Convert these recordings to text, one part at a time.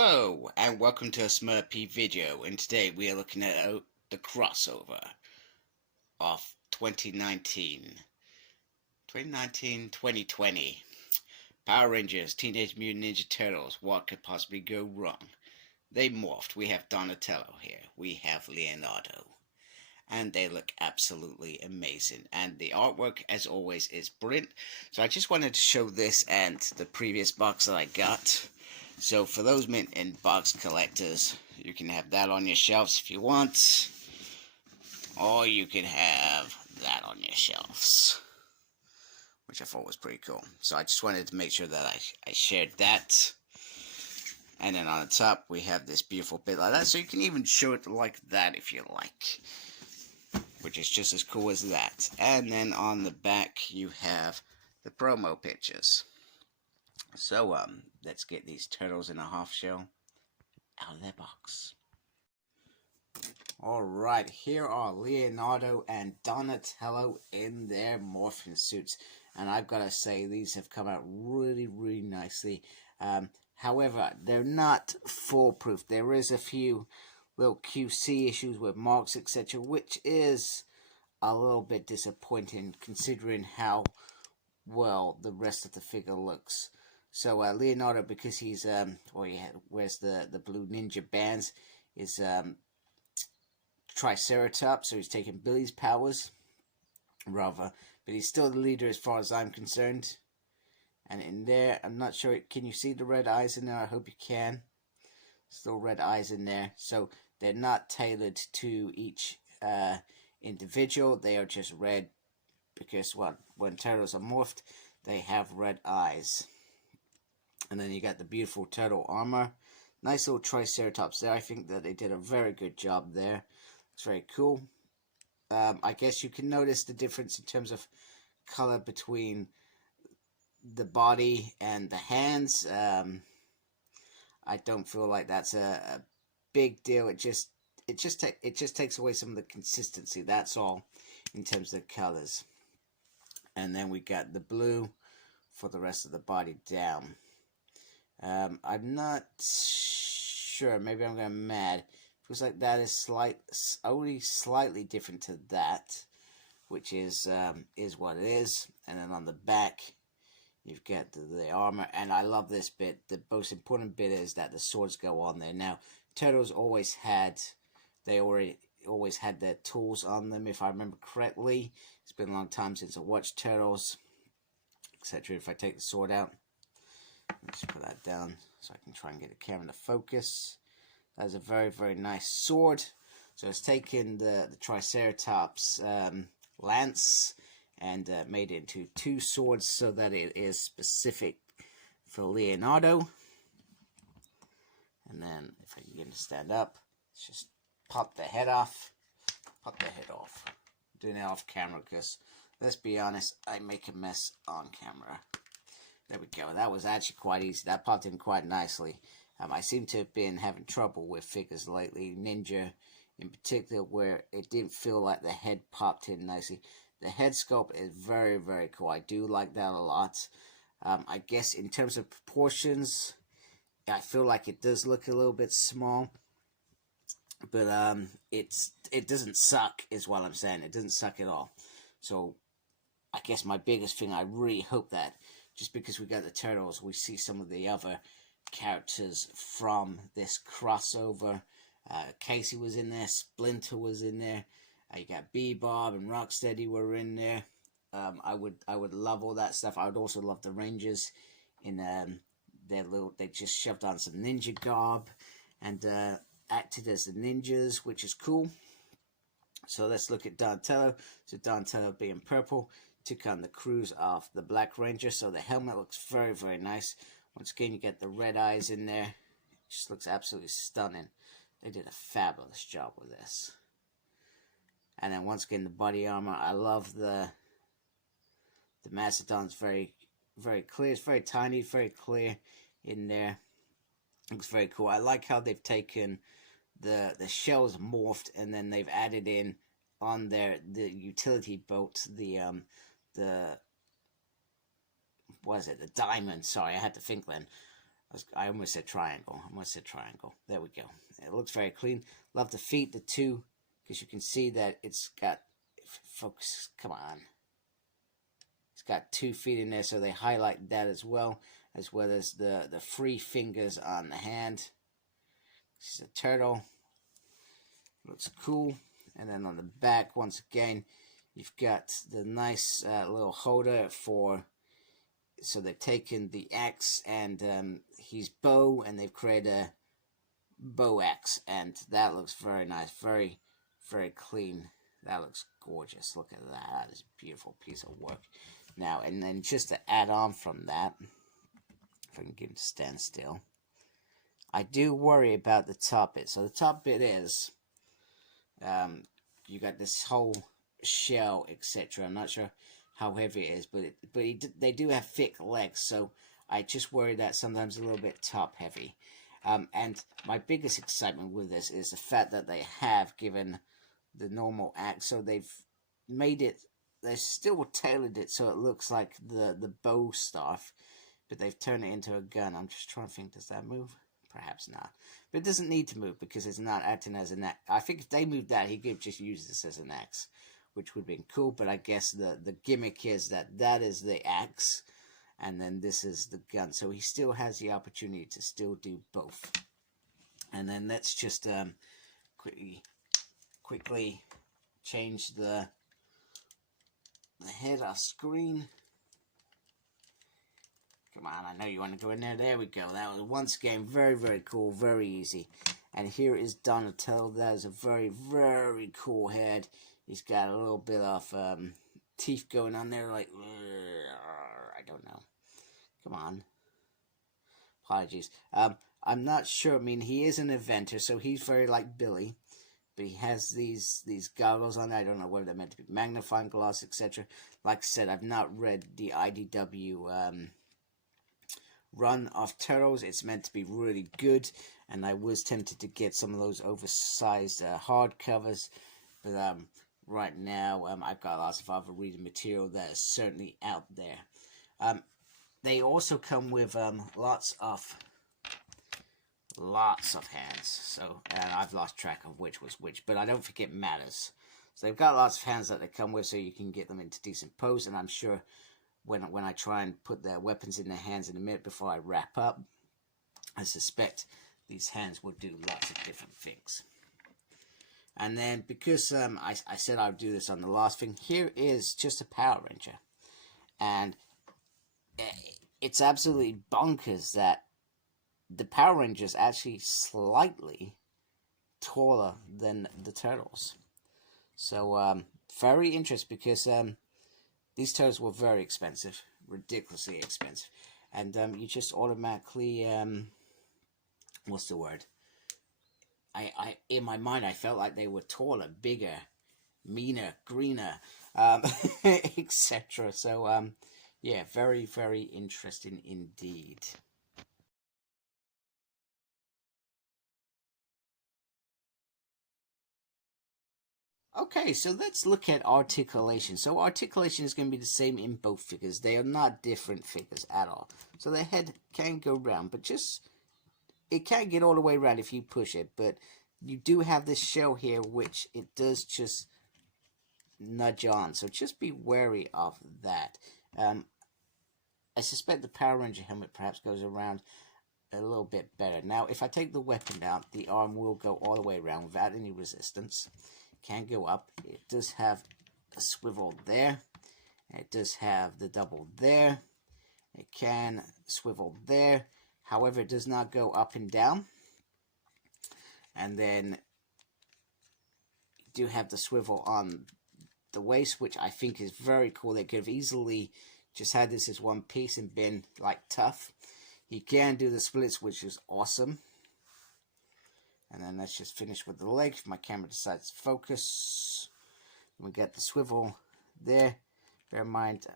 Hello and welcome to a Smurpy video, and today we are looking at the crossover of 2019, Power Rangers, Teenage Mutant Ninja Turtles. What could possibly go wrong? They morphed. We have Donatello here. We have Leonardo. And they look absolutely amazing. And the artwork, as always, is brilliant. So I just wanted to show this and the previous box that I got. So for those mint and box collectors, you can have that on your shelves if you want, or you can have that on your shelves, which I thought was pretty cool. So I just wanted to make sure that I shared that. And then on the top we have this beautiful bit like that, so you can even show it like that if you like, which is just as cool as that. And then on the back you have the promo pictures. So, let's get these turtles in a half shell out of their box. Alright, here are Leonardo and Donatello in their morphing suits. And I've got to say, these have come out really nicely. However, they're not foolproof. There is a few little QC issues with marks, etc., which is a little bit disappointing considering how well the rest of the figure looks. So Leonardo, because he's he wears the blue ninja bands, is Triceratops, so he's taking Billy's powers, rather, but he's still the leader as far as I'm concerned. And in there, I'm not sure, can you see the red eyes in there? I hope you can. Still red eyes in there, so they're not tailored to each individual. They are just red because when turtles are morphed, they have red eyes. And then you got the beautiful turtle armor. Nice little Triceratops there. I think that they did a very good job there. It's very cool. I guess you can notice the difference in terms of color between the body and the hands. I don't feel like that's a big deal. It just takes away some of the consistency. That's all in terms of the colors. And then we got the blue for the rest of the body down. I'm not sure. Maybe I'm going mad. Feels like that is only slightly different to that, which is what it is. And then on the back, you've got the armor. And I love this bit. The most important bit is that the swords go on there. Now, turtles always had their tools on them, if I remember correctly. It's been a long time since I watched Turtles, etc. If I take the sword out. Let's put that down so I can try and get the camera to focus. That's a very nice sword. So it's taken the Triceratops lance and made it into two swords so that it is specific for Leonardo. And then if I can get him to stand up, let's just pop the head off. Pop the head off. I'm doing it off camera because, let's be honest, I make a mess on camera. There we go. That was actually quite easy. That popped in quite nicely. I seem to have been having trouble with figures lately, Ninja in particular, where it didn't feel like the head popped in nicely. The head sculpt is very cool. I do like that a lot. I guess in terms of proportions, I feel like it does look a little bit small. But it doesn't suck, is what I'm saying. It doesn't suck at all. So I guess my biggest thing, I really hope that just because we got the turtles, we see some of the other characters from this crossover. Casey was in there, Splinter was in there. You got Bebop and Rocksteady were in there. I would love all that stuff. I would also love the Rangers in they just shoved on some ninja garb and acted as the ninjas, which is cool. So let's look at Donatello. So Donatello being purple took on the crews of the Black Ranger. So the helmet looks very nice. Once again, you get the red eyes in there. It just looks absolutely stunning. They did a fabulous job with this. And then once again, the body armor. I love the Mastodon's very clear. It's very tiny, very clear in there. Looks very cool. I like how they've taken the shells morphed and then they've added in on the utility boat the what is it, the diamond, sorry, I had to think then, I almost said triangle. There we go. It looks very clean. Love the feet, the two, because you can see that it's got, focus, come on. It's got 2 feet in there, so they highlight that as well as the free fingers on the hand. This is a turtle. Looks cool. And then on the back, once again, you've got the nice little holder for, so they've taken the axe and his bow, and they've created a bow axe, and that looks very nice, very, very clean. That looks gorgeous. Look at that. That is a beautiful piece of work. Now, and then just to add on from that, if I can get him to stand still, I do worry about the top bit. So the top bit is, you got this whole shell, etc. I'm not sure how heavy it is, but they do have thick legs, so I just worry that sometimes a little bit top heavy. And my biggest excitement with this is the fact that they have given the normal axe, so they've made it, they still tailored it so it looks like the bow staff, but they've turned it into a gun. I'm just trying to think, does that move? Perhaps not. But it doesn't need to move because it's not acting as an axe. I think if they moved that, he could just use this as an axe, which would have been cool. But I guess the gimmick is that is the axe, and then this is the gun. So he still has the opportunity to still do both. And then let's just quickly change the head off screen. Come on, I know you want to go in there. There we go. That was, once again, very, very cool, very easy. And here is Donatello. That is a very, very cool head. He's got a little bit of teeth going on there, like, I don't know. Come on. Apologies. I'm not sure. I mean, he is an inventor, so he's very like Billy. But he has these goggles on. I don't know whether they're meant to be magnifying glass, etc. Like I said, I've not read the IDW run of Turtles. It's meant to be really good, and I was tempted to get some of those oversized hardcovers, but right now I've got lots of other reading material that is certainly out there. They also come with lots of hands, so and I've lost track of which was which, but I don't think it matters. So they've got lots of hands that they come with, so you can get them into decent pose, and I'm sure when I try and put their weapons in their hands in a minute before I wrap up, I suspect these hands will do lots of different things. And then, because I said I would do this on the last thing, here is just a Power Ranger. And it's absolutely bonkers that the Power Ranger is actually slightly taller than the Turtles. So, very interesting, because these turtles were very expensive, ridiculously expensive, and you just automatically, what's the word? I in my mind I felt like they were taller, bigger, meaner, greener, etc. So yeah, very, very interesting indeed. Okay, so let's look at articulation. So articulation is going to be the same in both figures. They are not different figures at all. So the head can go round, but it can't get all the way around if you push it. But you do have this shell here, which it does just nudge on. So just be wary of that. I suspect the Power Ranger helmet perhaps goes around a little bit better. Now, if I take the weapon out, the arm will go all the way around without any resistance. Can go up. It does have a swivel there. It does have the double there. It can swivel there. However, it does not go up and down. And then you do have the swivel on the waist, which I think is very cool. They could have easily just had this as one piece and been like tough. You can do the splits, which is awesome. And then let's just finish with the leg. If my camera decides to focus. We got the swivel there. Bear in mind, I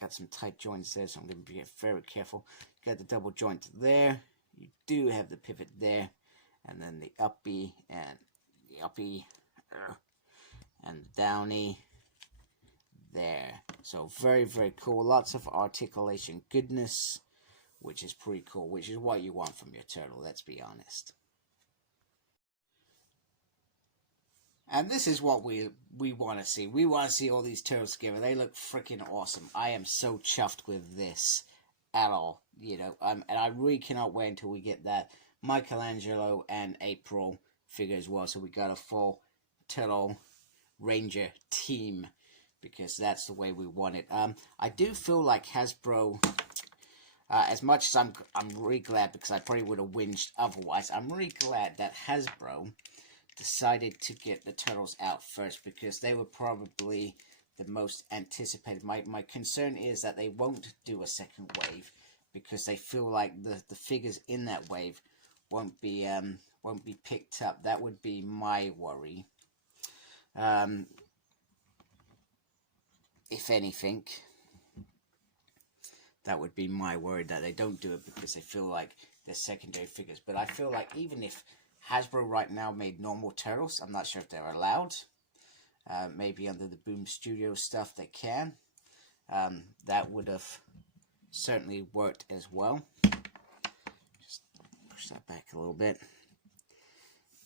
got some tight joints there, so I'm going to be very careful. Got the double joint there. You do have the pivot there. And then the uppy and the uppy and downy there. So very, very cool. Lots of articulation goodness which is pretty cool, which is what you want from your turtle, let's be honest. And this is what we want to see. We want to see all these turtles together. They look freaking awesome. I am so chuffed with this at all, you know. And I really cannot wait until we get that Michelangelo and April figure as well. So we got a full Turtle Ranger team, because that's the way we want it. I do feel like Hasbro, as much as I'm really glad, because I probably would have whinged otherwise, I'm really glad that Hasbro decided to get the Turtles out first, because they were probably the most anticipated. My concern is that they won't do a second wave, because they feel like the figures in that wave won't be picked up. That would be my worry. If anything, that would be my worry, that they don't do it because they feel like they're secondary figures. But I feel like even if Hasbro right now made normal Turtles, I'm not sure if they're allowed. Maybe under the Boom Studio stuff they can. That would have certainly worked as well. Just push that back a little bit.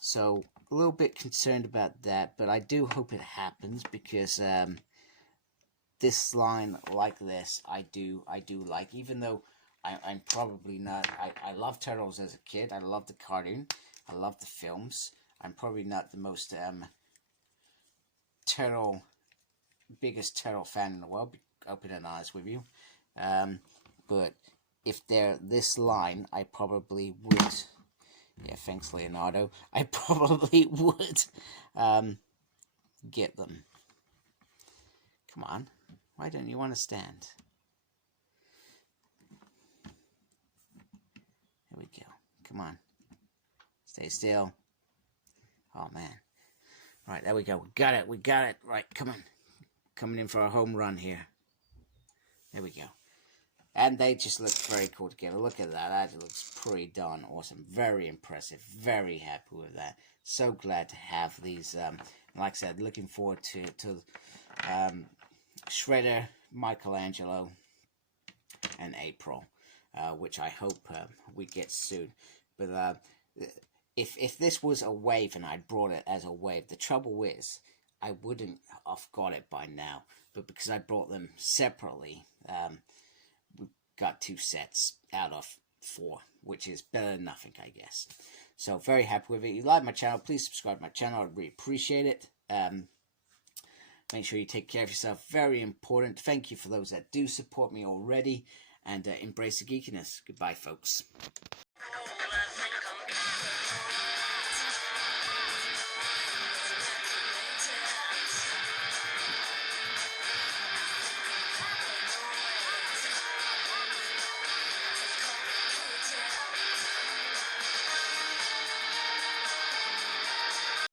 So a little bit concerned about that, but I do hope it happens, because this line like this, I do like, even though I'm probably not, I love Turtles as a kid, I love the cartoon, I love the films, I'm probably not the most biggest Turtle fan in the world, open and honest with you, but if they're this line, I probably would, yeah, thanks Leonardo, I probably would get them. Come on. Why don't you want to stand? There we go. Come on. Stay still. Oh, man. Right, there we go. We got it. We got it. Right, come on. Coming in for a home run here. There we go. And they just look very cool together. Look at that. That looks pretty darn awesome. Very impressive. Very happy with that. So glad to have these. Like I said, looking forward to Shredder, Michelangelo, and April, which I hope we get soon. But if this was a wave and I brought it as a wave, the trouble is I wouldn't have got it by now. But because I brought them separately, we got 2 sets out of 4, which is better than nothing, I guess. So very happy with it. If you like my channel, please subscribe to my channel. I'd really appreciate it. Make sure you take care of yourself. Very important. Thank you for those that do support me already. And embrace the geekiness. Goodbye, folks.